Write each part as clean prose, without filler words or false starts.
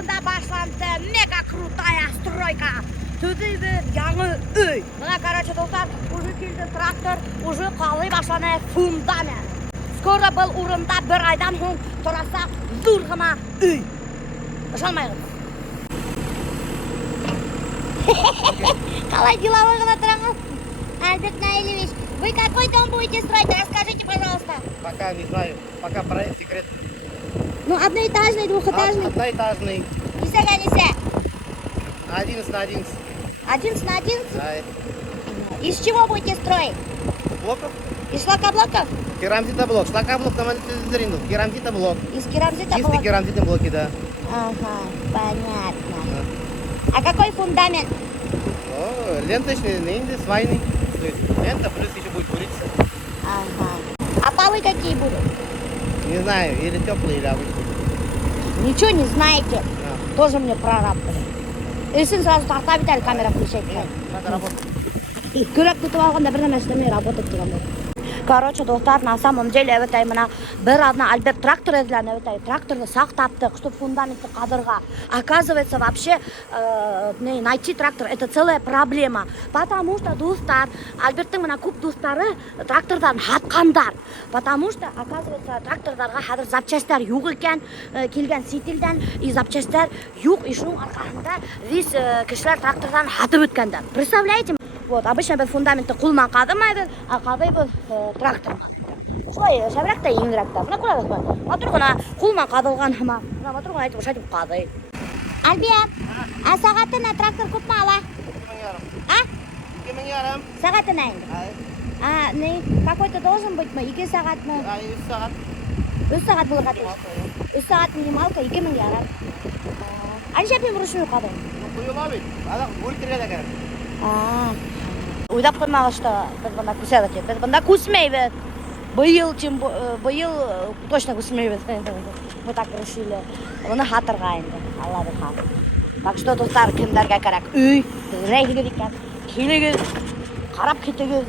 Yakında başlandı mega krutaya stroyka. Tüdü bir yanı öy. Buna короче dostlar, уже келді трактор, уже қалай başlanı fundament. Скоро бұл орында bir aydan соң тұраса зор ғана үй. Жалмайғыз. Қалай деловой ғана тұраңыз? Альберт Наилевич, вы какой дом будете строить? Расскажите, пожалуйста. Пока не знаю, пока проект секрет. Ну, одноэтажный, двухэтажный. Одноэтажный. Несе. 11 на 11. 11 на 11? Да. Из чего будете строить? Блоков. Из шлакоблоков? Керамзитоблок. Шлакоблок там керамзитоблок. Из керамзитоблоков? Чистые керамзитные блоки, да. Ага, понятно. Да. А какой фундамент? О, ленточный, свайный. Лента плюс еще будет курица. Ага. А полы какие будут? Не знаю, или теплые, или обычные. Ничего не знаете? Да. Тоже мне прораб. Если сразу тарта камера включать. Надо работать. Күрек күтіп алғанда бір нәрсе работать деген болды. Короче, достар, на самом деле, эветай мына бір одна Альберт трактор еділен, эветай тракторды сақтаптық, чтобы фундаментті қадырға. Оказывается, вообще, найти трактор – это целая проблема. Потому что, достар, Альберттің мына көп достары трактордан хатқандар. Потому что, оказывается, трактордарға хадыр запчастар юқ екен, келген сетелден, и запчастар юқ, и шуның арқасында весь кішілер трактордан хатып өткендар. Представляете? Вот, обычно біз фундаментті қолмен қадырмайды, а қадырбыз трактормен. Солай шабырақ та еңірек та. Мына көресіз бе? Матыр ғана қолмен қадылған ма. Мына матыр ғана айтып ұшайтып қадыр. Альберт, а сағатына трактор көп ма ала? 2 мың жарым. Сағатына енді? Какой-то должен быть ма? 2 сағат ма? 3 сағат. 3 сағат бұл қатыр. 3 сағат минималка 2 мың жарым. Анша пен вручную қадыр? Құйыла бейт. Адақ өлтіреді әкер. Ойдап қоймағы, что біз бұнда көседі. Біз бұнда көсмейбіз. Биыл точно көсмейбіз. Мы так решили. Оны хатырға енді. Аллады хат. Так что, достар, кімдерге керек? Үй, жай келеді екен. Келегіз, қарап кетегіз.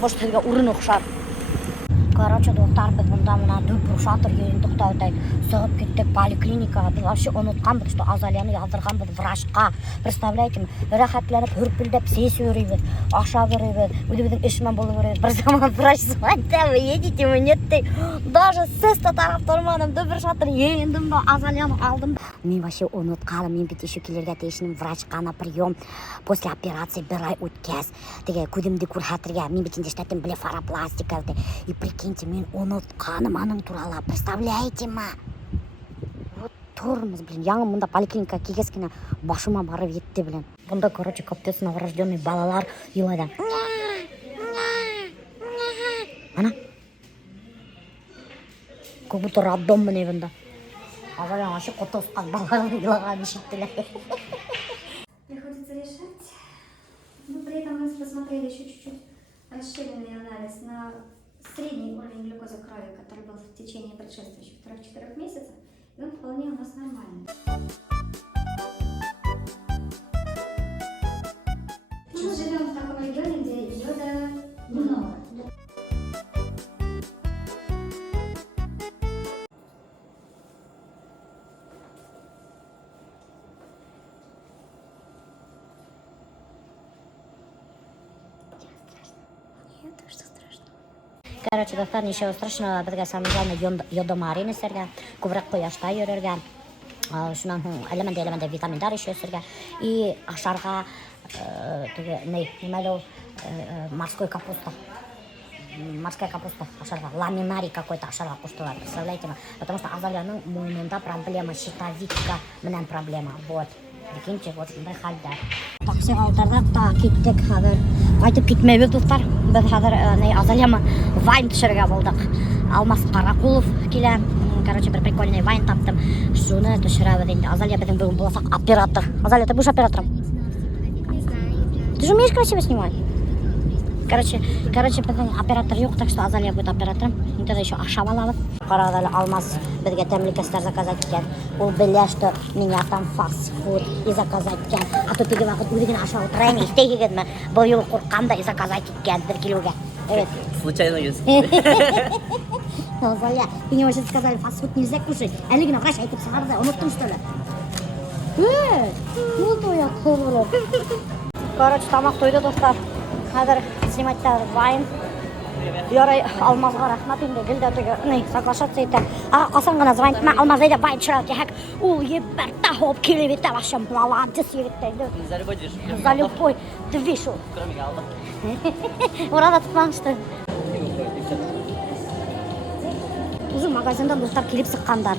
Может, сізге ұрын ұқшар. Короче, достар, біз бұнда мына дөп шатыр ендік таудай сығып кеттік поликлиникаға. Біз вообще ұнытқанбыз, что Азалияны ялдырғанбыз врачқа. Представляете, рахатленіп, үрпілдеп, сес өрейбіз, аша өрейбіз, өді-біздің ішімен болу өрейбіз. Бір заман врач звонды, вы едете, вы нет, даже сесті тарап тұрмадым, дөп шатыр ендім ба, Азалияны алдым. Мен вообще ұнытқалым, мен бет еще келерге тейшінім врачқа на прием. После операции бір ай өткез. Теге көдімді көрхатырға, мен бетінде штатын блефаропластика. И прикиньте, мен ұнытқаным аның туралы. Представляете ма? Вот тұрмыз, блин. Яңы мұнда поликлиника кегескені башыма барып етті, блин. Бұнда, короче, көптесі новорожденный балалар елайды. Ана? Как будто роддом міне бұнда. Азалиян вообще қоты ұсқан балалар елаған шеттілі. Приходится решать. Но при этом мы посмотрели еще чуть-чуть расширенный анализ на средний уровень глюкозы крови, который был в течение предшествующих 3-4 месяцев, и он вполне у нас нормальный. Мы живем в таком регионе, где йода много. Короче, достар, ничего страшного, бізге самое главное йодомарин есерге, көбірек қояшта ерерге, шунан элементі витаминдар еще есерге, и ашарға морской капуста. Морская капуста ашарға, ламинарий какой-то ашарға қоштылар, представляете ма? Потому что Азалияның мойнында проблема, щитовидка менен проблема, вот. Прикиньте, вот шундай халда. Таксиға отырдық та кеттік, хәзір қайтып кетмейбіз, достар. Біз хәзір Азалияма вайн түшірге болдық. Алмас Қарақулов келе. Короче, бір прикольный вайн таптым. Шуны түшірәбіз енді. Азалия біздің бүгін боласақ оператор. Азалия, ты будешь оператором? Не знаю. Ты же умеешь красиво снимать? Короче, біздің оператор жоқ, так что Азалия будет оператором. Тогда еще ашап алабыз. Қарағдалы Алмас бізге тәмлікестер заказать екен. Ол біле, что меня там фастфуд и заказать екен. А то теге вақыт өдеген аша отырайын, істей кегенмі. Бұл ел қорққанда и заказать екен бір келуге. Evet. Случайно ес. Азалия, мне вообще сказали, фастфуд нельзя кушать. Әлігін врач айтып сағарды, ұмыттым, что ли? Крутой актер. Короче, тамақ тойды достар. Қазір сниматтар вайн. Ярай, Алмазға рахмат енді келді өтігі соглашаться етті. Аға қасан ғана звонит, ма Алмаз дейді вайн шырал кехек. Ол ебір тахоп келіп етті, вообще молодец ебетті. За любой движ. За любой движ ол. Кроме галда. Орада тұтмаңышты. Уже магазиндан достар келіп сыққандар.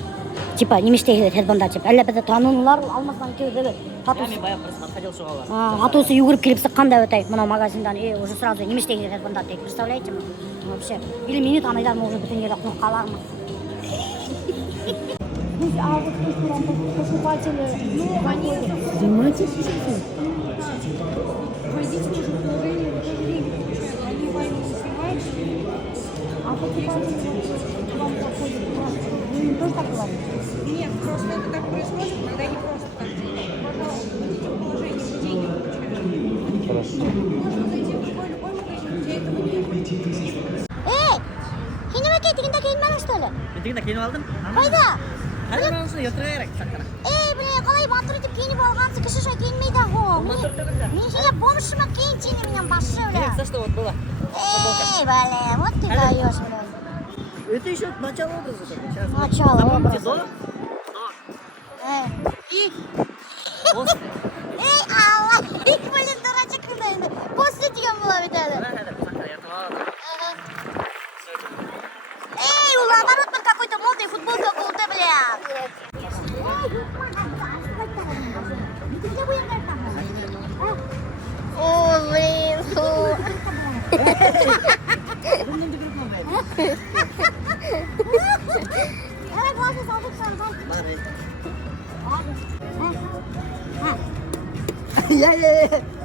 Типа, немеште келеді хедбандар, типа. Әлі біді танунулар, Алмаздан келді. Я мен баян просто подходил шоуға. Атусы югіріп келіп сыққанда өтей, мынау магазиндан. Уже сразу немеште келеді хедбандар дейік. Представляете ма? Вообще. Или мені танайдар, мы уже бүтін елі құнық қалармыз. Біз алғыз покупатели. Снимайте сейчас. Войдите уже в положение, вы тоже деньги получаете. Они войну снимают, а покупатели вам заходят. Вы им тоже так говорите? Нет, просто это так происходит, когда не просто так. Пожалуйста, войдите в положение, вы деньги получаете. Хорошо. Можно зайти в любой магазин, где этого нет. Эй! Хинемекей, тегінде киінмәдің, что ли? Мен тегінде киініп алдым. Қайда? Қазір мен осыны ертіре керек сақтана. Эй, блин, қалай матур етіп киініп алғансың, кіші шай киінмейді ғой. Матур түгілді. Мен сені бомшыма киінтейін, менен басшы, бля. Керек, что вот было. Эй, блин, вот ты даешь, блин. Это еще начало образа. Сейчас. Начало Запомните, образа. И... После. Эй, Алла, блин, дурачок қандай. После деген бола бетеді. Эй, у наоборот, был какой-то модный футболка крутой, бля. О, блин, фу. Давай глазу салдық сам. Я.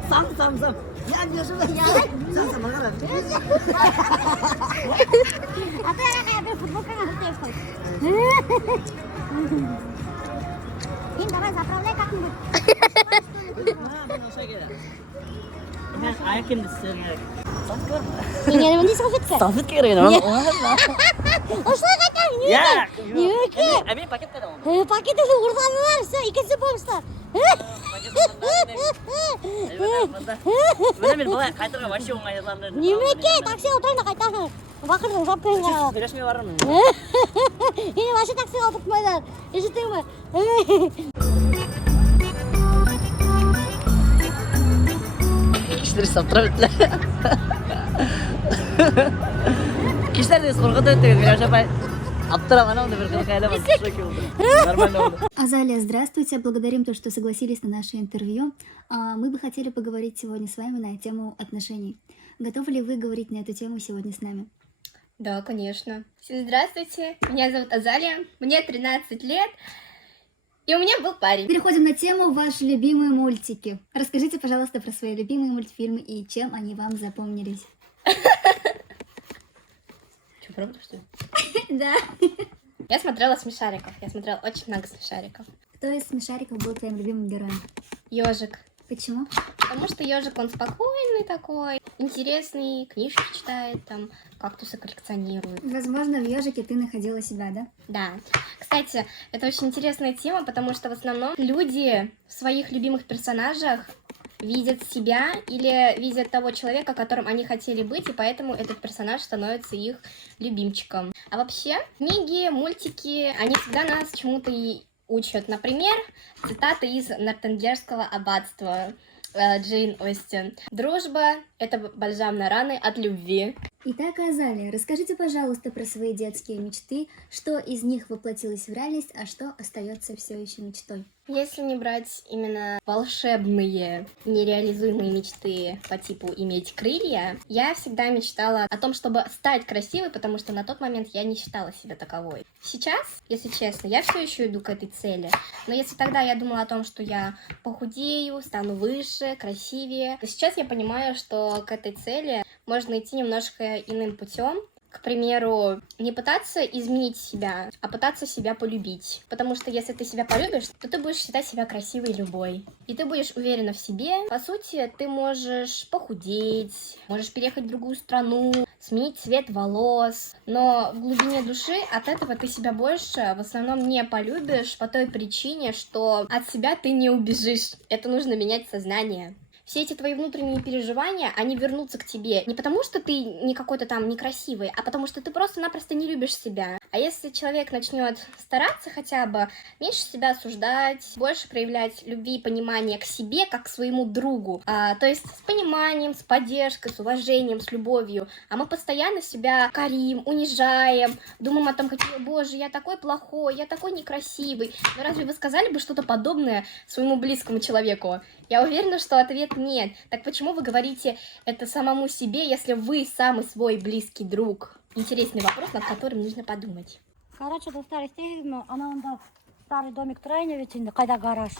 Сам. Я не живу. Сам, маған. А ты какая футболкаға жүртеп қой. Енді давай заправляй как-нибудь. Мен осы келеді. Мен аяқ киімді істеуім керек. Салфетка бар ма? Неге мындай салфетка? Салфетка керек еді. Осылай қайтаң, неге? Мен пакет қайда Пакетті ұрданылар, все, екінші болмыстар. Мен былай қайтырға вообще оңайланды. Немеке, такси отырайын да қайтаң. Бақырдың жаппайын қара. Сөйлесмей барырмын. Мені вообще таксиға отыртмайлар. Ешіттің бі? 400 отправить. Киштер дегіз қорқыт өттеген, мен жапай. Аптыраған ауды бір қылық айлы бар. Шоки болды. Нормально болды. Азалия, здравствуйте. Благодарим то, что согласились на наше интервью. Мы бы хотели поговорить сегодня с вами на тему отношений. Готовы ли вы говорить на эту тему сегодня с нами? Да, конечно. Всем здравствуйте, меня зовут Азалия, мне 13 лет, и у меня был парень. Переходим на тему ваши любимые мультики. Расскажите, пожалуйста, про свои любимые мультфильмы и чем они вам запомнились. Что, правда, что ли? Да. Я смотрела «Смешариков», я смотрела очень много «Смешариков». Кто из смешариков был твоим любимым героем? Ёжик. Почему? Потому что ежик, он спокойный такой, интересный, книжки читает, там, кактусы коллекционирует. Возможно, в ежике ты находила себя, да? Да. Кстати, это очень интересная тема, потому что в основном люди в своих любимых персонажах видят себя или видят того человека, которым они хотели быть, и поэтому этот персонаж становится их любимчиком. А вообще, книги, мультики, они всегда нас чему-то и учат. Например, цитаты из Нортенгерского аббатства Джейн Остин. «Дружба — это бальзам на раны от любви». Итак, Азалия, расскажите, пожалуйста, про свои детские мечты, что из них воплотилось в реальность, а что остается все еще мечтой. Если не брать именно волшебные, нереализуемые мечты по типу иметь крылья, я всегда мечтала о том, чтобы стать красивой, потому что на тот момент я не считала себя таковой. Сейчас, если честно, я все еще иду к этой цели, но если тогда я думала о том, что я похудею, стану выше, красивее, то сейчас я понимаю, что к этой цели можно идти немножко иным путем. К примеру, не пытаться изменить себя, а пытаться себя полюбить. Потому что если ты себя полюбишь, то ты будешь считать себя красивой любой. И ты будешь уверена в себе. По сути, ты можешь похудеть, можешь переехать в другую страну, сменить цвет волос. Но в глубине души от этого ты себя больше в основном не полюбишь по той причине, что от себя ты не убежишь. Это нужно менять сознание. Все эти твои внутренние переживания, они вернутся к тебе не потому, что ты не какой-то там некрасивый, а потому что ты просто-напросто не любишь себя. А если человек начнет стараться хотя бы меньше себя осуждать, больше проявлять любви и понимания к себе, как к своему другу, то есть с пониманием, с поддержкой, с уважением, с любовью, а мы постоянно себя корим, унижаем, думаем о том, какой, боже, я такой плохой, я такой некрасивый. Но разве вы сказали бы что-то подобное своему близкому человеку? Я уверена, что ответ нет. Так почему вы говорите это самому себе, если вы самый свой близкий друг? Интересный вопрос, над которым нужно подумать. Короче, достар істейсізбі, анауында старый домик тұрайын ведь енді, қайда гараж.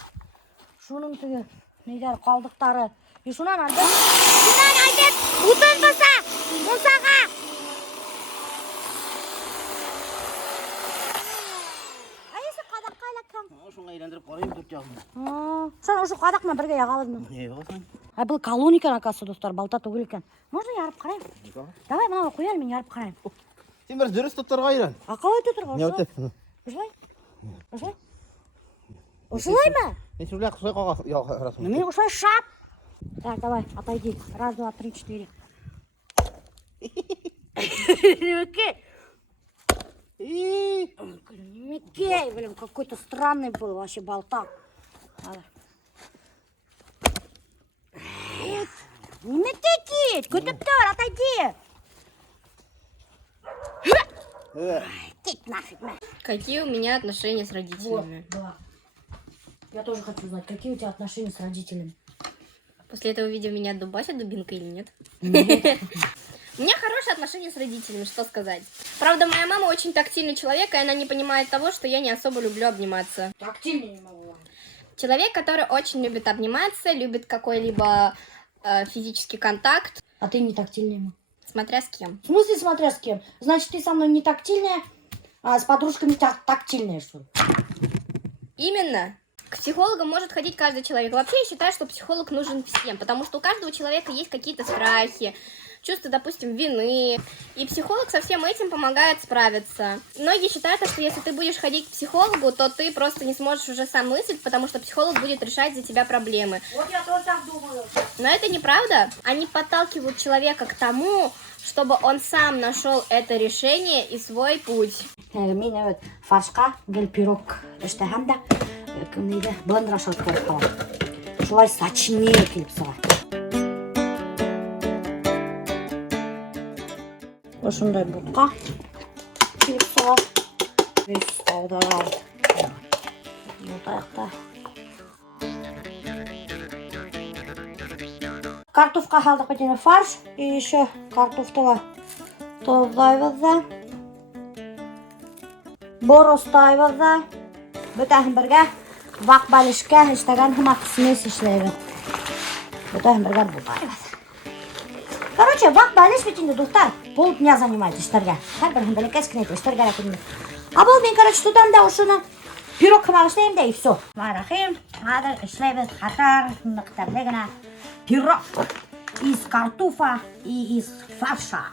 Шуның түгі, нелер қалдықтары. И шунан айтып, утын болса, мұсаға. Айысы қадаққа айлаққан. Шуңа үйлендіріп қарайым төрт жағын. Сен ұшы қадақмен бірге яғалыдың. Не болсын? Ай, бұл колон екен, акасы, достар, балта түгіл екен. Можно ярып қарайым? Давай, мынау қояр, мен ярып қарайым. Сен бір дұрыс топтарға айран. Қалай тұтырға? Не өтіп? Ұшылай? Ұшылай? Ұшылай ма? Мен шүрлі құшай қалға. Мен ұшылай шап. Так, давай, отойди. Раз, два, три, четыре. Немекей. Немекей, блин, какой-то странный был вообще болтак. Немекей, көтіп тұр, отойди. Кит нафиг, на. Какие у меня отношения с родителями? Да. Я тоже хочу знать, какие у тебя отношения с родителями. После этого видео меня дубасят дубинкой или нет? Нет. У меня хорошие отношения с родителями, что сказать. Правда, моя мама очень тактильный человек, и она не понимает того, что я не особо люблю обниматься. Тактильный не могу. Человек, который очень любит обниматься, любит какой-либо физический контакт, А ты не тактильный. смотря с кем. В смысле, смотря с кем? Значит, ты со мной не тактильная, а с подружками тактильная, что ли? Именно. К психологам может ходить каждый человек. Вообще я считаю, что психолог нужен всем, потому что у каждого человека есть какие-то страхи, чувство, допустим, вины. И психолог со всем этим помогает справиться. Многие считают, что если ты будешь ходить к психологу, то ты просто не сможешь уже сам мыслить, потому что психолог будет решать за тебя проблемы. Вот я тоже так думаю. Но это неправда. Они подталкивают человека к тому, чтобы он сам нашел это решение и свой путь. Мен evet фаршқа гел пирог іштәһәм дә нейді блендер ашалып көріп қалам. Шулай сочнее келіп сыға. Осындай бұтқа келіп сыға. Бес аударал. Бұтаяқта. Картофқа қалдық бітені фарш. И еще картофтыға тоздайбыз да. Боростайбыз да. Бүтәһен бергә вак балышка эштәгән һымак смесь эшләйбез. Бүтәһен бергә бутайбыз. Короче, вак балыш бит инде дуктар. Полдня занимает эштәргә. Һәрберһен бәләкәс кенә эштәргә инде. А бу мен, короче, тутам да ушуны пирог һымак эшләйм дә и всё. Марахим, хәзер эшләйбез хәтәр ныктарлы гына пирог из картофа и из фарша.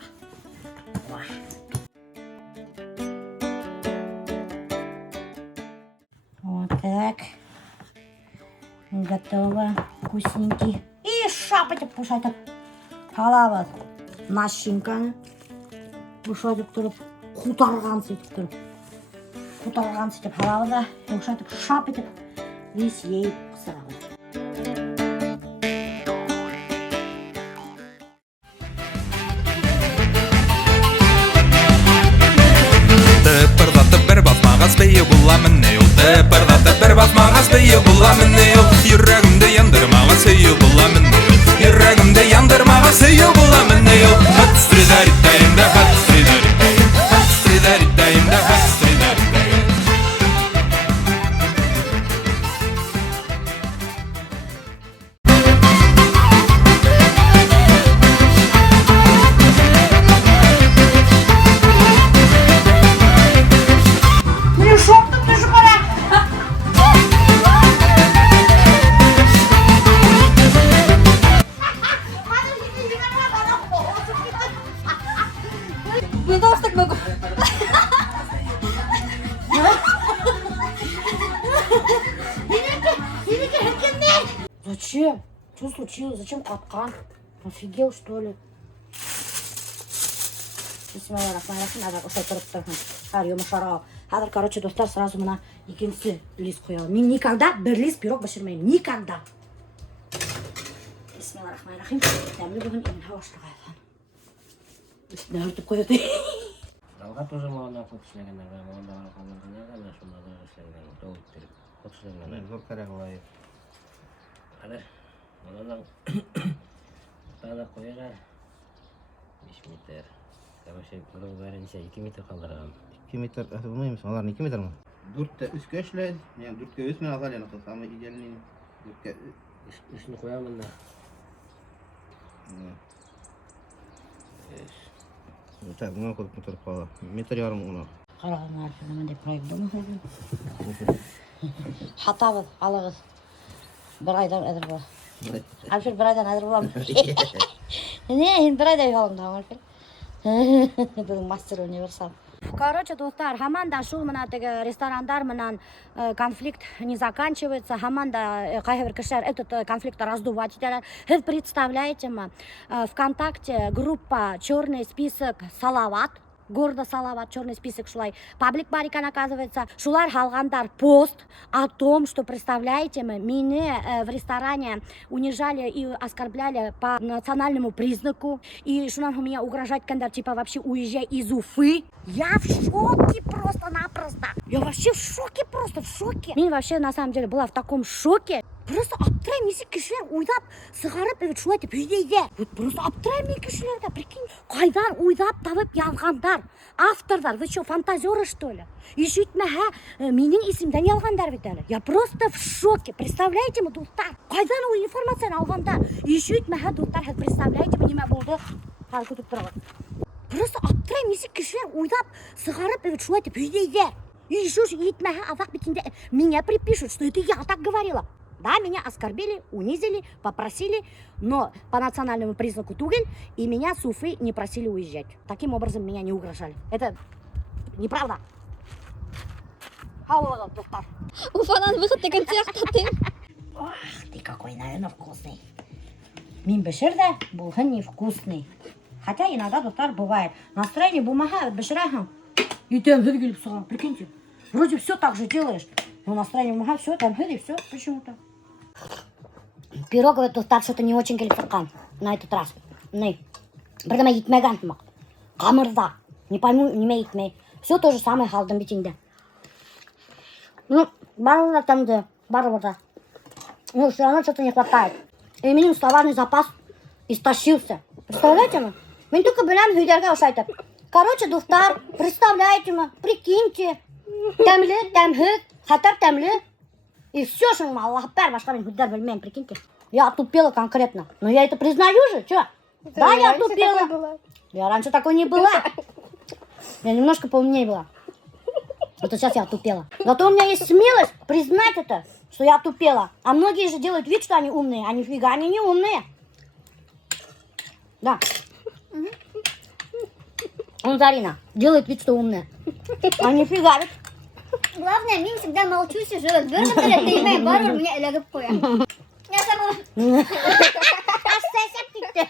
Вот так. Готово. Вкусненький. И шапать пушать. Халава. Машинка. Пушать тұрып. Құтарған сөйтіп тұрып. Құтарған сөйтіп халава. Пушать шапать. Весь ей сразу. Тыпырдатып бір басмағас бейі бұламын нейл Тыпырдатып бір басмағас бейі бұламын нейл Жүрегімді яндырмаға сүйі бұламын нейл Жүрегімді яндырмаға сүйі бұламын нейл Хат-стридаритайымда, хат-стридаритайым Хат-стридаритайымда, хат-стридаритайым Зачем? Что случилось? Зачем каткан? Офигел, что ли? Бисмиллахиррахманиррахим. Хәзер ошай торып торган. Һәр йомшарау. Хәзер, короче, достар, сразу мына икенче лист куялым. Мин никогда бер лист пирог бешермәйм. Никогда. Бисмиллахиррахманиррахим. Тәмле бүген имен һаваштыга. Üstüne örtüp koyuyordu. Dalga тоже молода көпшілігіне бай, молода қалғанына ғана шумада көпшілігіне тоғып беріп, көпшілігіне. Зор қарағылай. Қадыр, молодан тағы қойыға 5 метр. Короче, грубо говоря, 2 метр қалдырған. 2 метр әті болмаймыз, олардың 2 метр ма? 4-те 3-ке эшләйді. Yani 4-ке 3 мен азал яны қыз, ama идеальный 4-ке 3-ні қоямын да. Так, бұна көп метр қала. Метр ярым ұна. Қарағым әрпін, мындай проект болмайды. Хатабыз, алығыз. Bir aydan әдір бола. Alper bir aydan әдір боламын. Не, bir aydan ұялымдағым, Alper. Бүгін мастер универсал. Короче, достар, хаманда шул мына теге ресторандар менен конфликт не заканчивается. Хаманда кайбер кешеләр этот конфликт раздувать итәләр. Сез представляете, ВКонтакте группа «Черный список Салават». Города Салават, черный список шулай. Паблик бар икән, оказывается. Шулар халгандар пост о том, что, представляете, меня в ресторане унижали и оскорбляли по национальному признаку. И шунан у меня угрожать кендар, типа вообще уезжай из Уфы. Я в шоке просто-напросто. Я вообще в шоке, просто в шоке. Мен вообще на самом деле была в таком шоке. Просто аптыраймын, кешеләр уйлап, сыгарып, шулай дип һөйләйдә. Вот просто аптыраймын кешеләр дә, прикинь, кайдан уйлап табып язгандар, авторлар, вы что, фантазеры что ли? Еще итмәһә, минең исемдән ялгандар бит әле. Я просто в шоке. Представляете, достар? Кайдан ул информацияны алгандар? Еще итмәһә, достар, һез представляете, нимә булды? Хәл көтеп торган. Просто аптыраймын, кешеләр уйлап, сыгарып, шулай дип һөйләйдә. Еще итмәһә, азак битендә меня припишут, что это я так говорила. Да, меня оскорбили, унизили, попросили, но по национальному признаку тугель, и меня с Уфы не просили уезжать. Таким образом меня не угрожали. Это неправда. Уфанан выход на концерт. Ох, ты какой, наверное, вкусный. Мин бешерде был невкусный. Хотя иногда, достар, бывает. Настроение бумага бешерахам. И ты амхед сам, прикиньте. Вроде все так же делаешь. Но настроение бумага, все, там и все, почему-то. Пирог, достар, что-то не очень калифоркан на этот раз. Не. Бірдеме етмеген тымақ. Қамырда. Не пойму, неме етмей. Все то же самое халдым битинде. Ну, барлығы там да, барлығы. Ну, все равно что-то не хватает. И менің словарный запас истощился. Представляете мы? Мен только білем хүйдерге ошайтып. Короче, достар, представляете мы, прикиньте. Тәмлі, тәмхід, хатар тәмлі. И все, что Аллах пар, башка мен хүйдер білмейм, прикиньте. Я отупела конкретно. Но я это признаю же, что? Да, я отупела. Я раньше такой не была. Я немножко поумнее была. Вот сейчас я отупела. Зато у меня есть смелость признать это, что я отупела. А многие же делают вид, что они умные, а нифига они не умные. Да. Он Зарина делает вид, что умная. А нифига ведь. Главное, мен всегда молчу, сижу. Бөрі біле деймей, барыр меня ілігіп қоя. Я сама... Аж сәсеп кетті.